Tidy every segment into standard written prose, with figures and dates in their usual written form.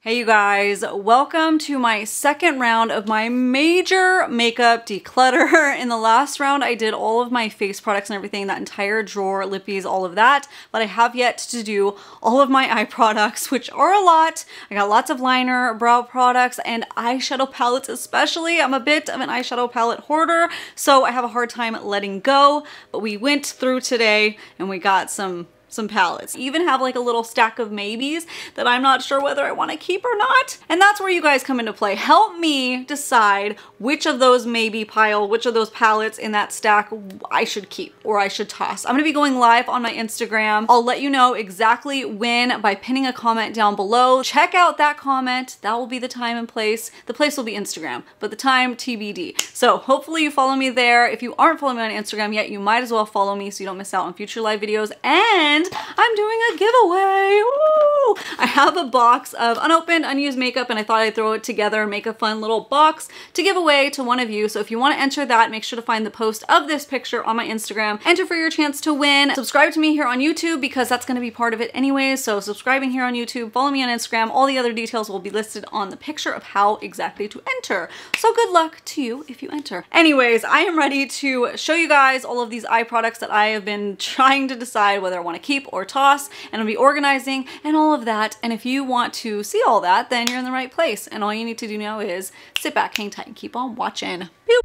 Hey you guys, welcome to my second round of my major makeup declutter. In the last round, I did all of my face products and everything, that entire drawer, lippies, all of that, but I have yet to do all of my eye products, which are a lot. I got lots of liner, brow products, and eyeshadow palettes especially. I'm a bit of an eyeshadow palette hoarder, so I have a hard time letting go, but we went through today and we got some palettes. I even have like a little stack of maybes that I'm not sure whether I want to keep or not. And that's where you guys come into play. Help me decide which of those maybe pile, which of those palettes in that stack I should keep or I should toss. I'm going to be going live on my Instagram. I'll let you know exactly when by pinning a comment down below. Check out that comment. That will be the time and place. The place will be Instagram, but the time TBD. So hopefully you follow me there. If you aren't following me on Instagram yet, you might as well follow me so you don't miss out on future live videos. And I'm doing a giveaway. Woo! I have a box of unopened, unused makeup, and I thought I'd throw it together and make a fun little box to give away to one of you. So if you want to enter that, make sure to find the post of this picture on my Instagram. Enter for your chance to win. Subscribe to me here on YouTube because that's going to be part of it anyways. So subscribing here on YouTube, follow me on Instagram. All the other details will be listed on the picture of how exactly to enter. So good luck to you if you enter. Anyways, I am ready to show you guys all of these eye products that I have been trying to decide whether I want to keep or toss, and I'll be organizing and all of that. And if you want to see all that, then you're in the right place. And all you need to do now is sit back, hang tight, and keep on watching. Pew!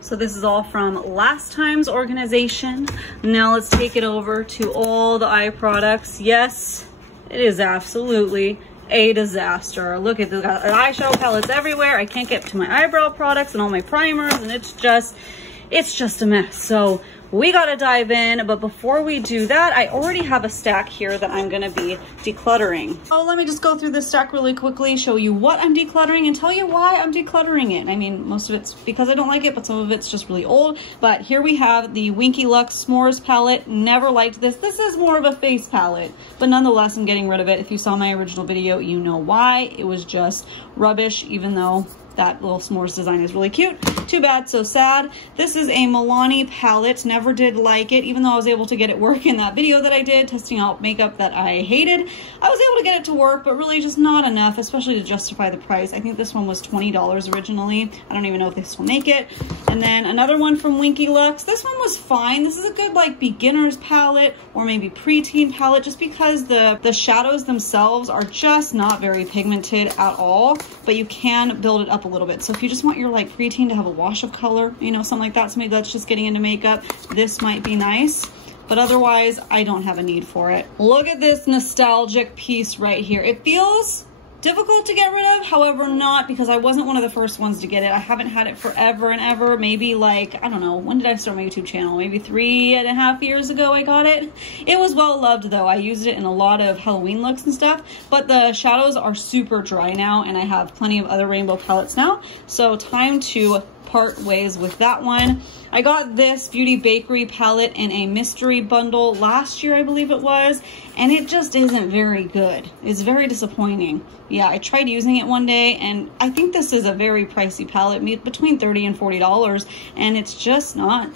So this is all from last time's organization. Now let's take it over to all the eye products. Yes, it is absolutely a disaster. Look at this, got eyeshadow palettes everywhere. I can't get to my eyebrow products and all my primers, and it's just a mess. So we gotta dive in, but before we do that, I already have a stack here that I'm gonna be decluttering. Oh, let me just go through this stack really quickly, show you what I'm decluttering and tell you why I'm decluttering it. I mean, most of it's because I don't like it, but some of it's just really old. But here we have the Winky Lux S'mores palette. Never liked this. This is more of a face palette, but nonetheless, I'm getting rid of it. If you saw my original video, you know why. It was just rubbish, even though that little s'mores design is really cute. Too bad, so sad. This is a Milani palette. Never did like it, even though I was able to get it work in that video that I did, testing out makeup that I hated. I was able to get it to work, but really just not enough, especially to justify the price. I think this one was $20 originally. I don't even know if this will make it. And then another one from Winky Lux. This one was fine. This is a good like beginner's palette or maybe preteen palette, just because the shadows themselves are just not very pigmented at all, but you can build it up a little bit. So if you just want your like preteen to have a wash of color, you know, something like that, somebody that's just getting into makeup, this might be nice. But otherwise, I don't have a need for it. Look at this nostalgic piece right here. It feels difficult to get rid of, however, not because I wasn't one of the first ones to get it. I haven't had it forever and ever. Maybe like, I don't know, when did I start my YouTube channel? Maybe 3.5 years ago I got it. It was well loved though. I used it in a lot of Halloween looks and stuff, but the shadows are super dry now and I have plenty of other rainbow palettes now. So time to part ways with that one. I got this Beauty Bakery palette in a mystery bundle last year, I believe it was, and it just isn't very good. It's very disappointing. Yeah, I tried using it one day, and I think this is a very pricey palette, between $30 and $40, and it's just not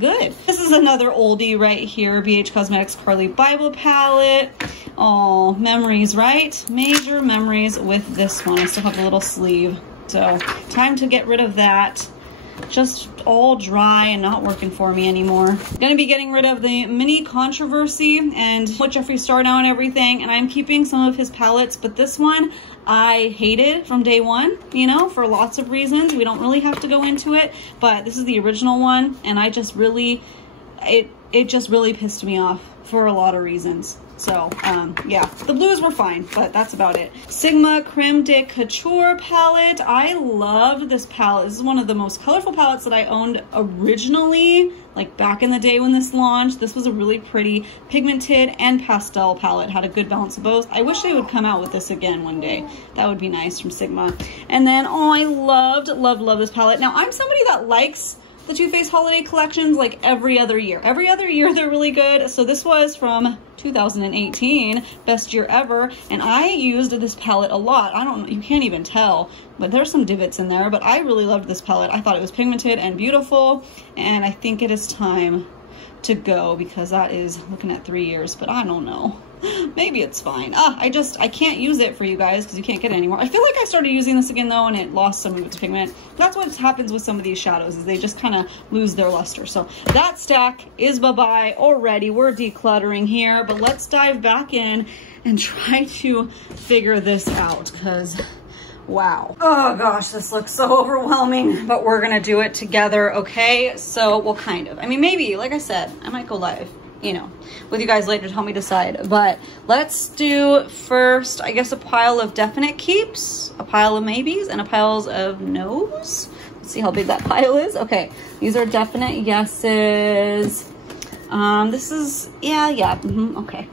good. This is another oldie right here, BH Cosmetics Carly Bible palette. Oh, memories, right? Major memories with this one. I still have a little sleeve. So time to get rid of that. Just all dry and not working for me anymore. Gonna be getting rid of the Mini Controversy and with Jeffree Star now and everything, and I'm keeping some of his palettes, but this one I hated from day one, you know, for lots of reasons. We don't really have to go into it, but this is the original one, and I just really, it just really pissed me off for a lot of reasons. So, yeah, the blues were fine, but that's about it. Sigma Creme de Couture palette. I loved this palette. This is one of the most colorful palettes that I owned originally, like back in the day when this launched. This was a really pretty pigmented and pastel palette. Had a good balance of both. I wish they would come out with this again one day. That would be nice from Sigma. And then, oh, I love this palette. Now, I'm somebody that likes the Too Faced holiday collections like every other year. Every other year they're really good. So this was from 2018, best year ever, and I used this palette a lot. I don't know, you can't even tell, but there's some divots in there, but I really loved this palette. I thought it was pigmented and beautiful, and I think it is time to go because that is looking at 3 years, but I don't know. Maybe it's fine. I can't use it for you guys because you can't get it anymore. I feel like I started using this again though and it lost some of its pigment. That's what happens with some of these shadows, is they just kind of lose their luster. So that stack is bye-bye already. We're decluttering here, but let's dive back in and try to figure this out because wow. Oh gosh, this looks so overwhelming, but we're gonna do it together, okay? So, well, kind of. I mean, maybe, like I said, I might go live, you know, with you guys later to help me decide. But let's do first, I guess, a pile of definite keeps, a pile of maybes, and a pile of no's. Let's see how big that pile is. Okay, these are definite yeses. This is, yeah, okay.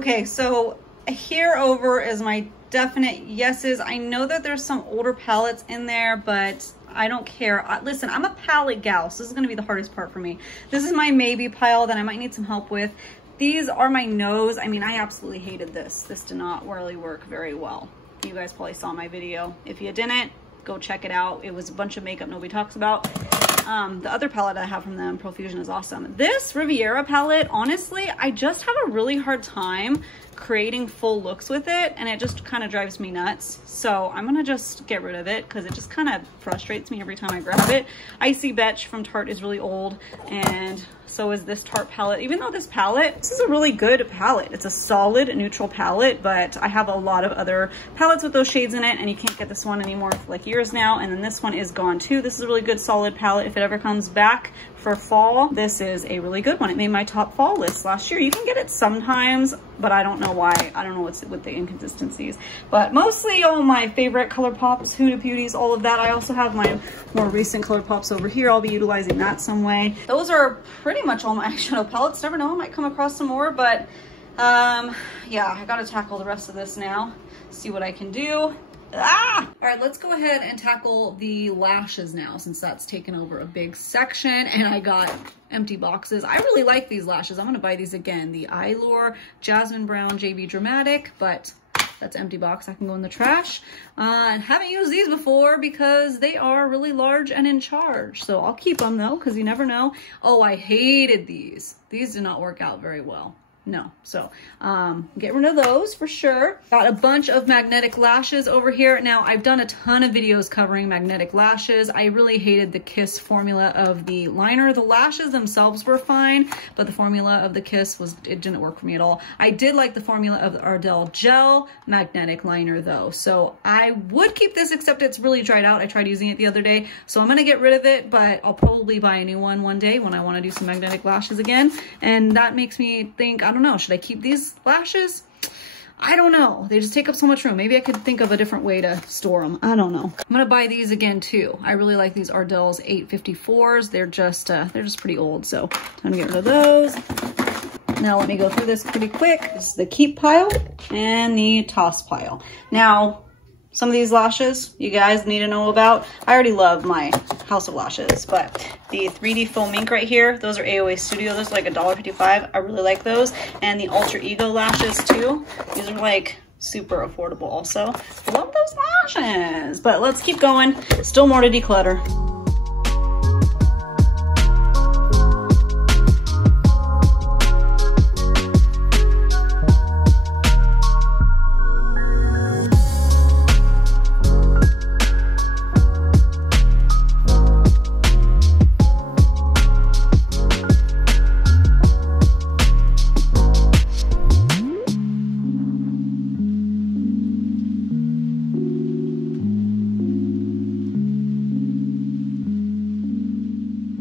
Okay, so here over is my definite yeses. I know that there's some older palettes in there, but I don't care. Listen, I'm a palette gal, so this is gonna be the hardest part for me. This is my maybe pile that I might need some help with. These are my no's. I mean, I absolutely hated this. This did not really work very well. You guys probably saw my video. If you didn't, go check it out. It was a bunch of makeup nobody talks about. The other palette I have from them, Profusion, is awesome. This Riviera palette, honestly, I just have a really hard time creating full looks with it, and it just kind of drives me nuts. So I'm gonna just get rid of it because it just kind of frustrates me every time I grab it. Icy Betch from Tarte is really old, and so is this Tarte palette. Even though this is a really good palette. It's a solid neutral palette, but I have a lot of other palettes with those shades in it, and you can't get this one anymore for like years now. And then this one is gone too. This is a really good solid palette if it ever comes back for fall. This is a really good one. It made my top fall list last year. You can get it sometimes, but I don't know why. I don't know what's with the inconsistencies. But mostly all my favorite ColourPops, Huda Beauties, all of that. I also have my more recent ColourPops over here. I'll be utilizing that some way. Those are pretty much all my eyeshadow palettes. Never know, I might come across some more, but yeah, I gotta tackle the rest of this now. See what I can do. All right, let's go ahead and tackle the lashes now, since that's taken over a big section and I got empty boxes. I really like these lashes. I'm gonna buy these again. The Eyelure Jasmine Brown JB Dramatic, but that's empty box. I can go in the trash. And haven't used these before because they are really large and in charge. So I'll keep them though, because you never know. Oh, I hated these. These did not work out very well. No, so get rid of those for sure. Got a bunch of magnetic lashes over here. Now, I've done a ton of videos covering magnetic lashes. I really hated the Kiss formula of the liner. The lashes themselves were fine, but the formula of the Kiss it didn't work for me at all. I did like the formula of the Ardell Gel magnetic liner though, so I would keep this, except it's really dried out. I tried using it the other day, so I'm gonna get rid of it, but I'll probably buy a new one day when I wanna do some magnetic lashes again. And that makes me think, I don't know, should I keep these lashes? I don't know. They just take up so much room. Maybe I could think of a different way to store them. I don't know. I'm gonna buy these again too. I really like these Ardell's 854s. They're just pretty old, so I'm gonna get rid of those. Now let me go through this pretty quick. This is the keep pile and the toss pile. Now, some of these lashes you guys need to know about. I already love my House of Lashes, but the 3D Foam Ink right here, those are AOA Studio. Those are like $1.55. I really like those. And the Ultra Ego lashes too. These are like super affordable also. Love those lashes. But let's keep going. Still more to declutter.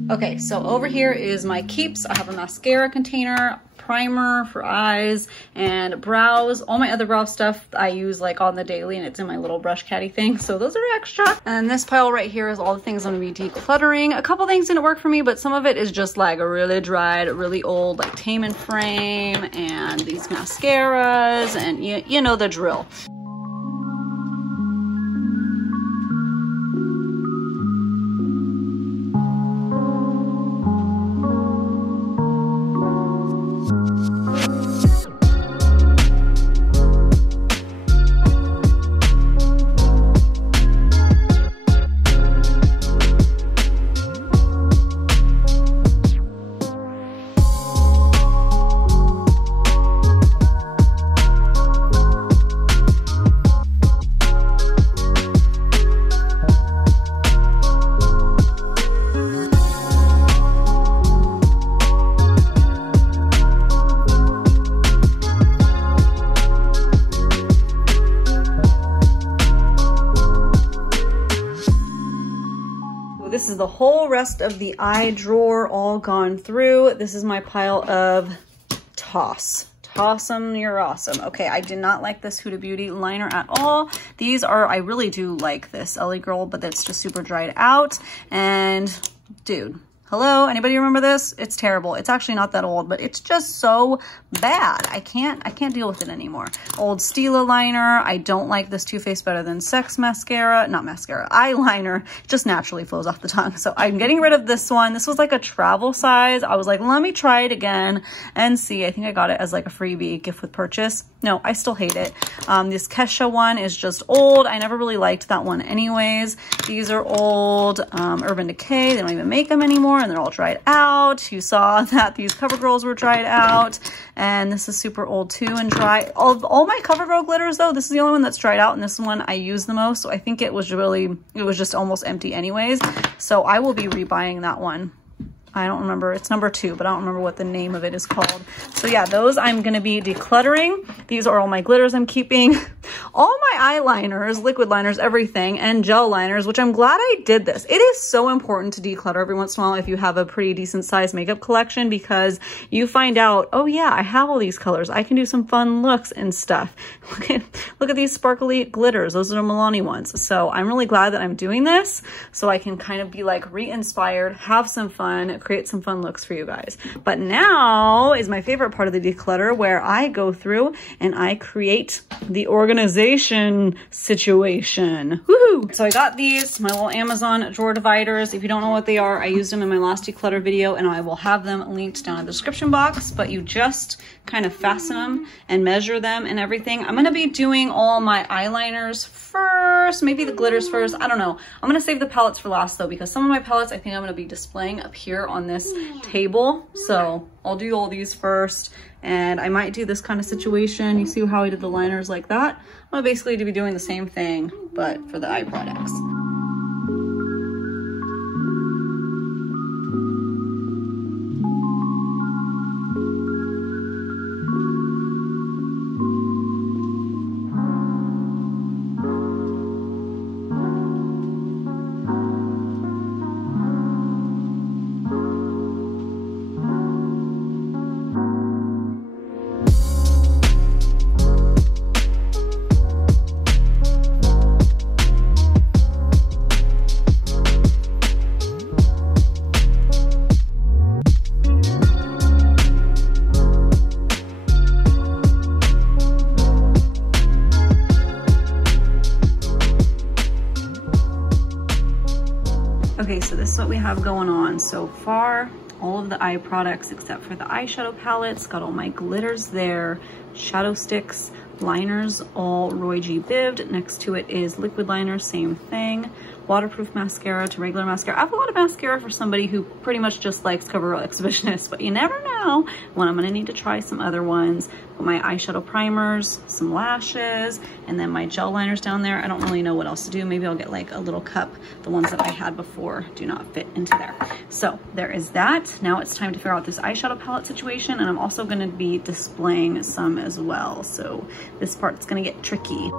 Okay, so over here is my keeps. I have a mascara container, primer for eyes and brows. All my other brow stuff I use like on the daily, and it's in my little brush caddy thing, so those are extra. And this pile right here is all the things I'm gonna be decluttering. A couple things didn't work for me, but some of it is just like a really dried, really old, like Tame and Frame, and these mascaras, and you know the drill. This is the whole rest of the eye drawer all gone through. This is my pile of Toss. Awesome, you're awesome. Okay, I did not like this Huda Beauty liner at all. These are, I really do like this LA Girl, but that's just super dried out. And dude, hello, anybody remember this? It's terrible. It's actually not that old, but it's just so bad. I can't deal with it anymore. Old Stila liner. I don't like this Too Faced Better Than Sex mascara, not mascara, eyeliner. It just naturally flows off the tongue. So I'm getting rid of this one. This was like a travel size. I was like, let me try it again and see. I think I got it as like a freebie gift with purchase. No, I still hate it. This Kesha one is just old. I never really liked that one anyways. These are old Urban Decay. They don't even make them anymore, and they're all dried out. You saw that these CoverGirls were dried out, and this is super old too and dry. All my CoverGirl glitters though, this is the only one that's dried out, and this one I use the most, so I think it was just almost empty anyways. So I will be rebuying that one. I don't remember, it's number 2, but I don't remember what the name of it is called. So yeah, those I'm gonna be decluttering. These are all my glitters I'm keeping. All my eyeliners, liquid liners, everything, and gel liners, which I'm glad I did this. It is so important to declutter every once in a while if you have a pretty decent sized makeup collection, because you find out, oh yeah, I have all these colors. I can do some fun looks and stuff. Look at these sparkly glitters. Those are the Milani ones. So I'm really glad that I'm doing this so I can kind of be like re-inspired, have some fun, create some fun looks for you guys. But now is my favorite part of the declutter, where I go through and I create the organization situation. Woohoo! So I got these, my little Amazon drawer dividers. If you don't know what they are, I used them in my last declutter video, and I will have them linked down in the description box, but you just kind of fasten them and measure them and everything. I'm gonna be doing all my eyeliners first, maybe the glitters first, I don't know. I'm gonna save the palettes for last though, because some of my palettes I think I'm gonna be displaying up here on this table. So I'll do all these first, and I might do this kind of situation. You see how I did the liners like that? I'm gonna basically be doing the same thing, but for the eye products. Okay, so this is what we have going on so far. All of the eye products except for the eyeshadow palettes. Got all my glitters there, shadow sticks, liners, all Roy G. Bived. Next to it is liquid liner, same thing. Waterproof mascara to regular mascara. I have a lot of mascara for somebody who pretty much just likes CoverGirl Exhibitionist, but you never know when I'm gonna need to try some other ones. Put my eyeshadow primers, some lashes, and then my gel liners down there. I don't really know what else to do. Maybe I'll get like a little cup. The ones that I had before do not fit into there. So there is that. Now it's time to figure out this eyeshadow palette situation, and I'm also gonna be displaying some as well. So this part's gonna get tricky.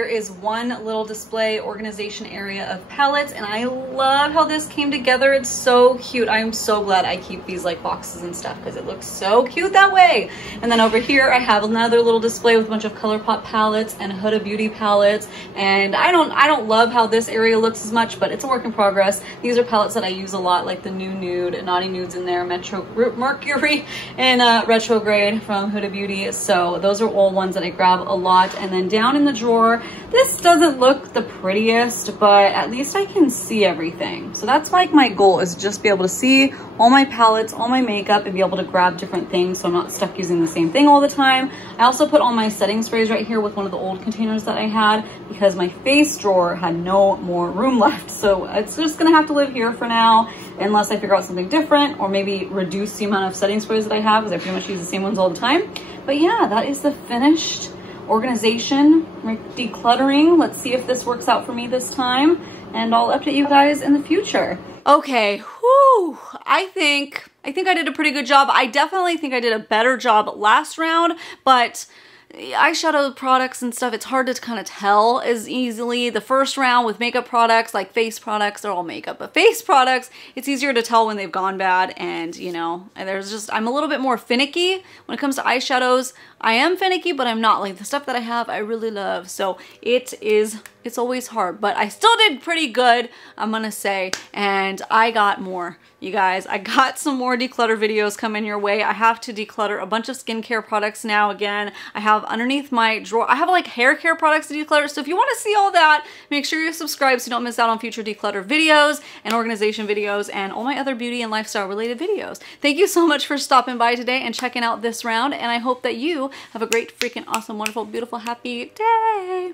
here is one little display organization area of palettes, and I love how this came together. It's so cute. I'm so glad I keep these like boxes and stuff because it looks so cute that way. And then over here I have another little display with a bunch of ColourPop palettes and Huda Beauty palettes, and I don't love how this area looks as much, but it's a work in progress. These are palettes that I use a lot, like the New Nude, Naughty Nudes in there, Mercury, and Retrograde from Huda Beauty. So those are all ones that I grab a lot. And then down in the drawer, this doesn't look the prettiest, but at least I can see everything. So that's like my goal, is just be able to see all my palettes, all my makeup, and be able to grab different things so I'm not stuck using the same thing all the time. I also put all my setting sprays right here with one of the old containers that I had because my face drawer had no more room left. So it's just gonna have to live here for now unless I figure out something different, or maybe reduce the amount of setting sprays that I have because I pretty much use the same ones all the time. But yeah, that is the finished organization decluttering. Let's see if this works out for me this time, and I'll update you guys in the future. Okay, whew, I think I did a pretty good job. I definitely think I did a better job last round, but eyeshadow products and stuff, it's hard to kind of tell as easily. The first round with makeup products, like face products, they're all makeup, but face products, it's easier to tell when they've gone bad. And you know, I'm a little bit more finicky when it comes to eyeshadows. I am finicky, but I'm not. Like the stuff that I have, I really love. So it's always hard, but I still did pretty good, I'm gonna say. And I got more, you guys. I got some more declutter videos coming your way. I have to declutter a bunch of skincare products now again. I have underneath my drawer, I have like hair care products to declutter. So if you want to see all that, make sure you subscribe so you don't miss out on future declutter videos and organization videos and all my other beauty and lifestyle related videos. Thank you so much for stopping by today and checking out this round, and I hope that you have a great, freaking awesome, wonderful, beautiful, happy day.